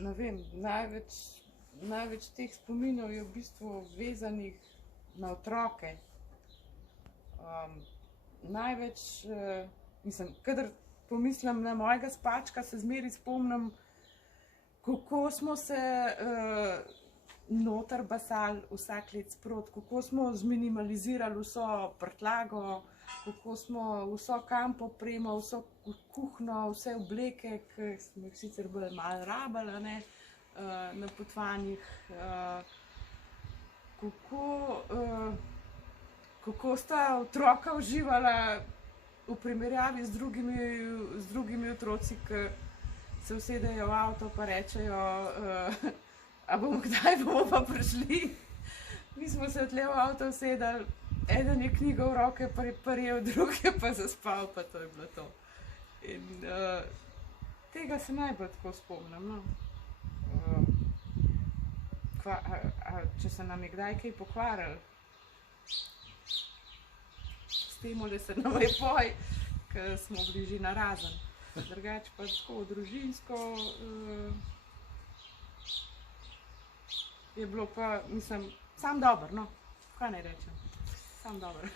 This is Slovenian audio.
ne vem, največ teh spominov je v bistvu vezanih na otroke. Največ, mislim, kadar pomislim na mojega spačka, se zmeri spomnim, kako smo se noter basali vsak let sprot, kako smo zminimalizirali vso prtljago, kako smo vso kamp opremo, vso kuhno, vse obleke, ki smo jih sicer bolj malo rabili, ne, na potovanjih. Kako sta otroka uživala v primerjavi z drugimi otroci, ki se usedejo v avto pa rečejo, kdaj bomo pa prišli. Mi smo se tle v avto usedali, eden je knjigo v roke prijel, drug je pa zaspal, pa to je bilo to. In tega se najbolj tako spomnim, no. Če se nam je kdaj kaj pokvarilo, s tem, da se nam je poj, ker smo bili že narazen. Drugače pa tako družinsko je bilo pa, mislim, samo dobro, no, kaj naj rečem, samo dobro.